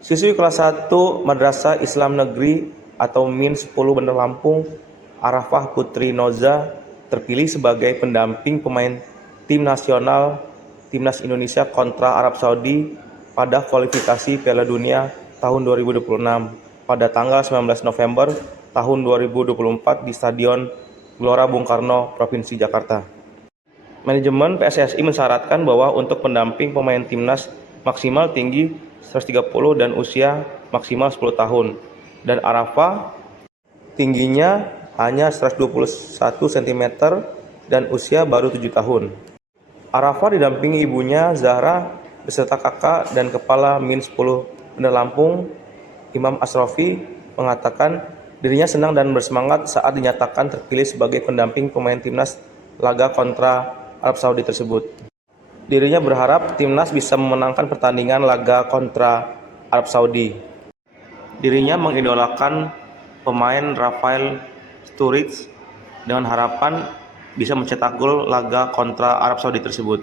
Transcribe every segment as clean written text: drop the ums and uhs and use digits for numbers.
Siswi kelas 1 Madrasah Islam Negeri atau Min 10 Bandar Lampung, Arafah Putri Noza, terpilih sebagai pendamping pemain tim nasional Timnas Indonesia kontra Arab Saudi pada kualifikasi Piala Dunia tahun 2026 pada tanggal 19 November tahun 2024 di Stadion Gelora Bung Karno, Provinsi Jakarta. Manajemen PSSI mensyaratkan bahwa untuk pendamping pemain timnas maksimal tinggi 130 dan usia maksimal 10 tahun, dan Arafah tingginya hanya 121 cm dan usia baru 7 tahun. Arafah didampingi ibunya Zahra beserta kakak dan kepala Min 10 Bandar Lampung, Imam Asrofi, mengatakan dirinya senang dan bersemangat saat dinyatakan terpilih sebagai pendamping pemain timnas laga kontra Arab Saudi tersebut. Dirinya berharap timnas bisa memenangkan pertandingan laga kontra Arab Saudi. Dirinya mengidolakan pemain Rafael Sturridge dengan harapan bisa mencetak gol laga kontra Arab Saudi tersebut.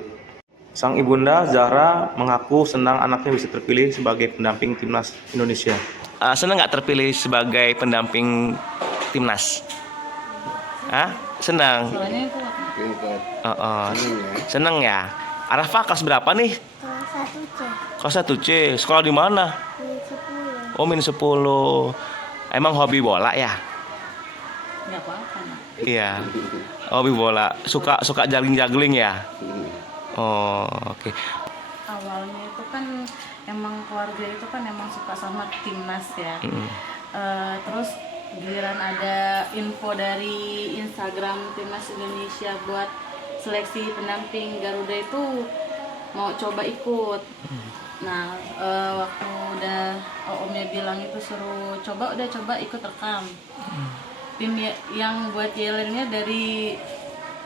Sang ibunda Zahra mengaku senang anaknya bisa terpilih sebagai pendamping timnas Indonesia. Senang nggak terpilih sebagai pendamping timnas? Senang. Senang ya. Arafah kelas berapa nih? Kelas 1C. Sekolah di mana? Oh, Min 10. Emang hobi bola ya? Nggak apa-apa. Iya. Hobi bola. Suka juggling ya? Oh, oke. Awalnya itu kan emang keluarga itu kan emang suka sama timnas ya. Terus giliran ada info dari Instagram Timnas Indonesia buat seleksi pendamping Garuda itu mau coba ikut. Nah, waktu udah omnya bilang itu suruh coba ikut rekam. Tim yang buat yellennya dari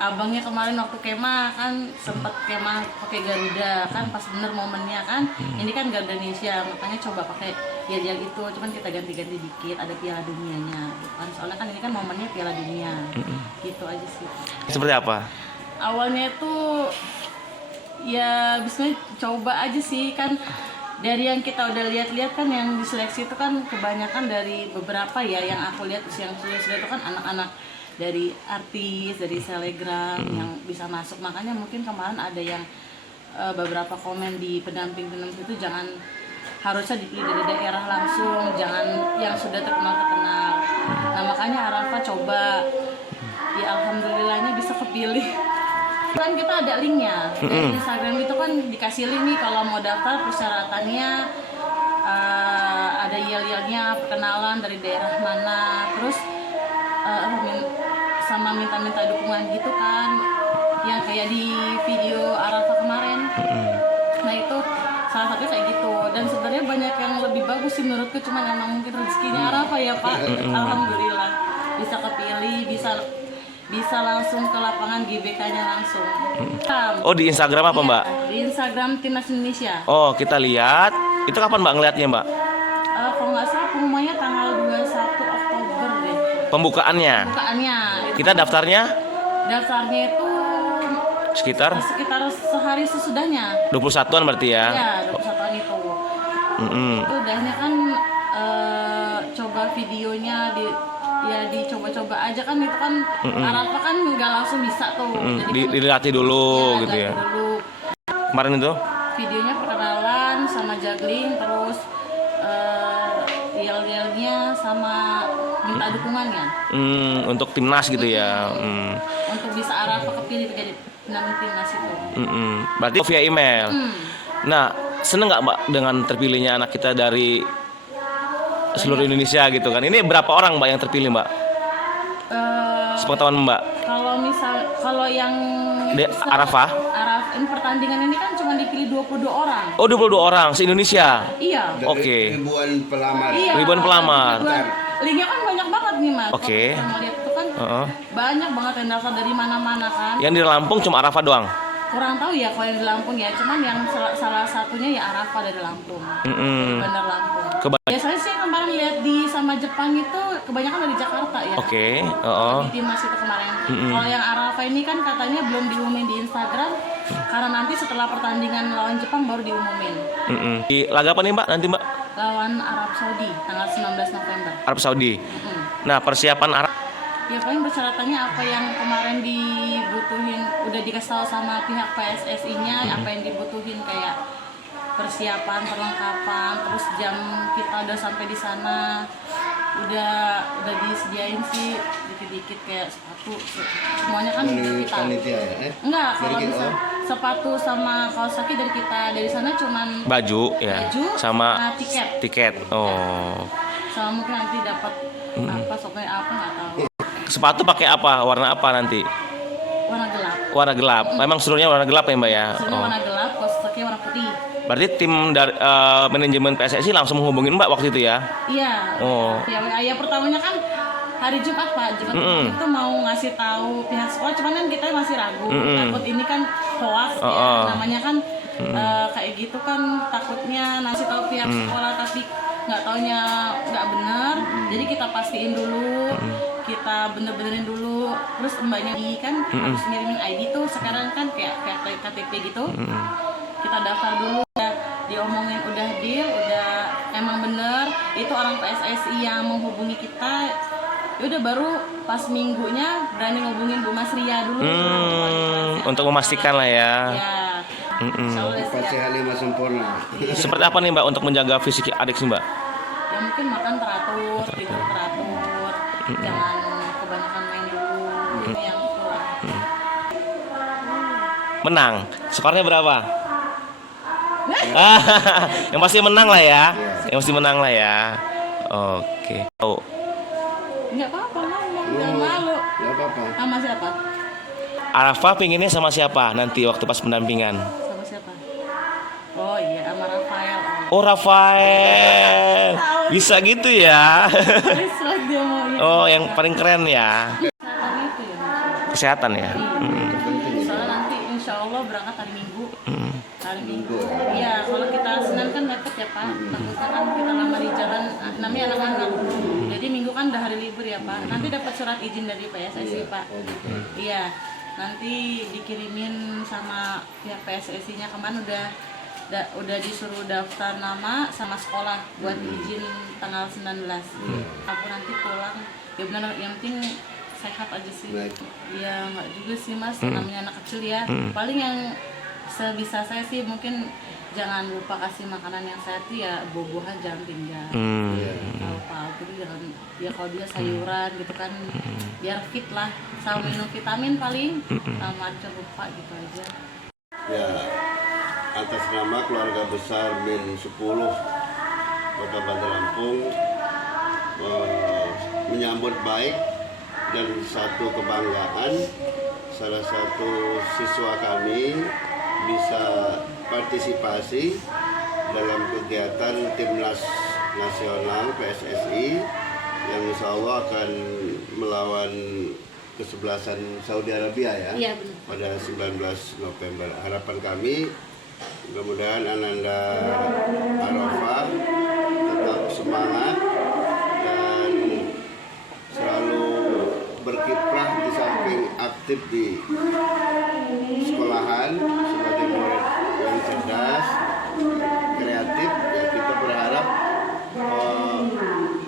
abangnya kemarin waktu kemah kan sempat kemah pakai Garuda kan pas bener momennya kan. Ini kan Garuda Indonesia, makanya coba pakai yel itu, cuman kita ganti-ganti dikit, ada Piala Dunianya kan, soalnya kan ini kan momennya Piala Dunia. Gitu aja sih. Seperti apa? Awalnya itu ya bisanya coba aja sih, kan dari yang kita udah lihat-lihat kan yang diseleksi itu kan kebanyakan dari beberapa ya yang aku lihat yang sudah itu kan anak-anak dari artis, dari selegram yang bisa masuk. Makanya mungkin kemarin ada yang beberapa komen di pendamping itu jangan harusnya dipilih dari daerah langsung, jangan yang sudah terkenal. Nah makanya Arafah coba, ya alhamdulillahnya bisa kepilih. Kan kita ada linknya di Instagram itu kan dikasih link nih kalau mau daftar persyaratannya, ada yel-yelnya, perkenalan dari daerah mana, terus sama minta dukungan gitu kan, yang kayak di video Arafah kemarin. Nah itu salah satunya kayak gitu, dan sebenarnya banyak yang lebih bagus sih menurutku, cuman emang mungkin rezekinya Arafah ya Pak. Alhamdulillah bisa kepilih, bisa langsung ke lapangan GBK-nya langsung. Oh, di Instagram apa, iya, Mbak? Di Instagram Timnas Indonesia. Oh, kita lihat. Itu kapan Mbak ngeliatnya, Mbak? Kalau nggak salah pengumumannya tanggal 21 Oktober deh. Pembukaannya. Kita daftarnya Daftarnya itu sekitar sehari sesudahnya. 21-an berarti ya? Iya, 21-an itu. Itu udahnya kan coba videonya dicoba-coba aja kan, itu kan Arafah kan nggak langsung bisa tuh. Jadi Dilatih dulu ya, gitu ya. Dulu. Kemarin itu Videonya perkenalan sama juggling, terus yel-yelnya sama minta dukungannya. Untuk timnas gitu ya. Untuk bisa Arafah kepilih jadi pendamping timnas itu. Berarti via email. Nah, seneng nggak Mbak dengan terpilihnya anak kita dari seluruh Indonesia gitu kan? Ini berapa orang Mbak yang terpilih Mbak? Sepengetahuan Mbak? Kalau yang Arafah? Ini pertandingan ini kan cuma dipilih 22 orang. Oh, 22 orang se-Indonesia? Iya. Oke. Ribuan pelamar. Iya, Ribuan pelamar. Linknya kan banyak banget nih Mas. Oke. Kalau lihat itu kan banyak banget yang daftar dari mana-mana kan. Yang di Lampung cuma Arafah doang? Kurang tahu ya kalau yang di Lampung ya, cuman yang salah satunya ya Arafah dari Lampung. Bandar Lampung. Biasanya sih kemarin lihat sama Jepang itu kebanyakan dari Jakarta ya. Oke. Di timnas itu kemarin. Kalau yang Arafah ini kan katanya belum diumumin di Instagram, karena nanti setelah pertandingan lawan Jepang baru diumumin. Di laga apa nih Mbak nanti Mbak? lawan Arab Saudi tanggal 19 November. Arab Saudi. Nah, persiapan Arab Ya paling persyaratannya apa yang kemarin dibutuhin udah dikasih tahu sama pihak PSSI-nya, apa yang dibutuhin kayak persiapan, perlengkapan, terus jam kita udah sampai di sana udah disediain sih dikit-dikit kayak sepatu semuanya kan dari kita. Enggak, kalau bisa sepatu sama kaos kaki dari kita, dari sana cuman baju ya sama tiket. Oh. Sama mungkin nanti dapat apa sopnya apa nggak tahu. Sepatu pakai apa? Warna apa nanti? Warna gelap. Warna gelap. Memang seluruhnya warna gelap ya, Mbak ya? Seluruhnya warna gelap, kaos kaki warna putih. Berarti tim dari manajemen PSSI langsung menghubungin Mbak waktu itu ya? Iya. Oh. Ya pertamanya kan hari Jumat Pak, Jumat itu mau ngasih tahu pihak sekolah, cuman kan kita masih ragu, takut ini kan hoax ya, namanya kan kayak gitu kan, takutnya ngasih tahu pihak sekolah tapi nggak taunya nggak benar, jadi kita pastiin dulu, kita bener-benerin dulu, terus mbaknya kan harus ngirimin ID tuh, sekarang kan kayak KTP gitu, kita daftar dulu, diomongin udah deal, udah emang bener, itu orang PSSI yang menghubungi kita. Udah baru pas minggunya berani ngubungin Bu Mas Ria dulu untuk memastikan lah ya. Pasti Halimah sempurna. Seperti apa nih Mbak untuk menjaga fisik adik sih Mbak? Ya mungkin makan teratur, tidur teratur, jangan kebanyakan main dulu, yang itu lah. Menang, skornya berapa? Yang pasti menang lah ya. Yang pasti menang lah ya. Oke. Nggak apa-apa, ngomong, jangan malu. Nggak apa-apa. Sama siapa? Arafah pinginnya sama siapa nanti waktu pas pendampingan? Sama siapa? Oh iya, sama Rafael. Oh Rafael, bisa gitu ya? Dia mau Oh yang paling keren ya? kesehatan itu ya. Kesehatan ya? Soalnya nanti insya Allah berangkat hari Minggu. Hari Minggu. Iya, kalau kita Senin kan mepet ya Pak. Takutnya kan kita lama di jalan, namanya anak-anak. Jadi Minggu kan udah hari libur ya Pak. Nanti dapat surat izin dari PSSI Pak. Iya. Nanti dikirimin sama pihak PSSI-nya, kemarin udah disuruh daftar nama sama sekolah buat izin tanggal 19. Aku nanti pulang ya benar, yang penting sehat aja sih. Ya nggak juga sih Mas, namanya anak kecil ya. Paling yang sebisa saya sih mungkin jangan lupa kasih makanan yang sehat ya, buah-buahan jangan tinggal. Kalau pauk itu jangan, ya kalau dia sayuran gitu kan, biar fit lah, sama minum vitamin paling, sama aja lupa gitu aja. Ya, atas nama keluarga besar Min 10 Kota Bandar Lampung menyambut baik dan satu kebanggaan salah satu siswa kami bisa partisipasi dalam kegiatan Timnas Nasional PSSI yang insya Allah akan melawan kesebelasan Saudi Arabia ya, Iya, pada 19 November. Harapan kami mudah-mudahan Ananda Arafah tetap semangat dan selalu berkiprah di samping aktif di sekolahan sebagai murid yang cerdas, kreatif. Ya, kita berharap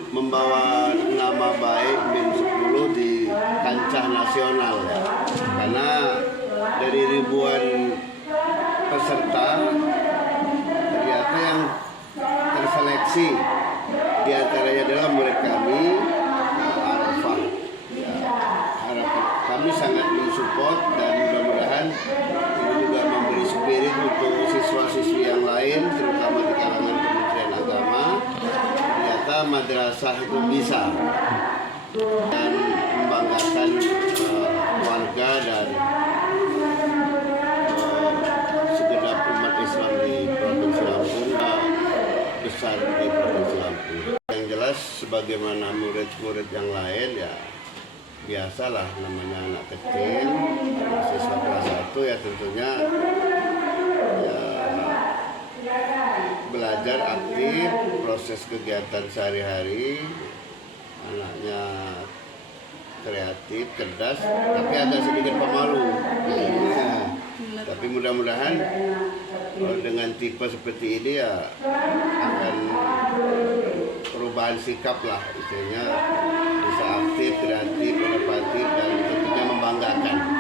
membawa nama baik Min 10 di kancah nasional ya. Karena dari ribuan peserta ternyata yang terseleksi diantaranya adalah murid kami Arafah. Ya, harapan kami sangat mensupport dan mudah-mudahan ini juga memberi spirit untuk siswa-siswi yang lain, terutama di kalangan Kementerian Agama. Ternyata madrasah itu bisa dan membanggakan warga dan segenap umat Islam di Provinsi Lampung, besar di Provinsi Lampung. Yang jelas sebagaimana murid-murid yang lain ya biasalah, namanya anak kecil, siswa kelas 1 ya tentunya ya, belajar aktif, proses kegiatan sehari-hari, anaknya kreatif, cerdas, tapi agak sedikit pemalu. Ya. Tapi mudah-mudahan dengan tipe seperti ini ya akan perubahan sikap lah, istilahnya bisa aktif, kreatif, inovatif dan tentunya membanggakan.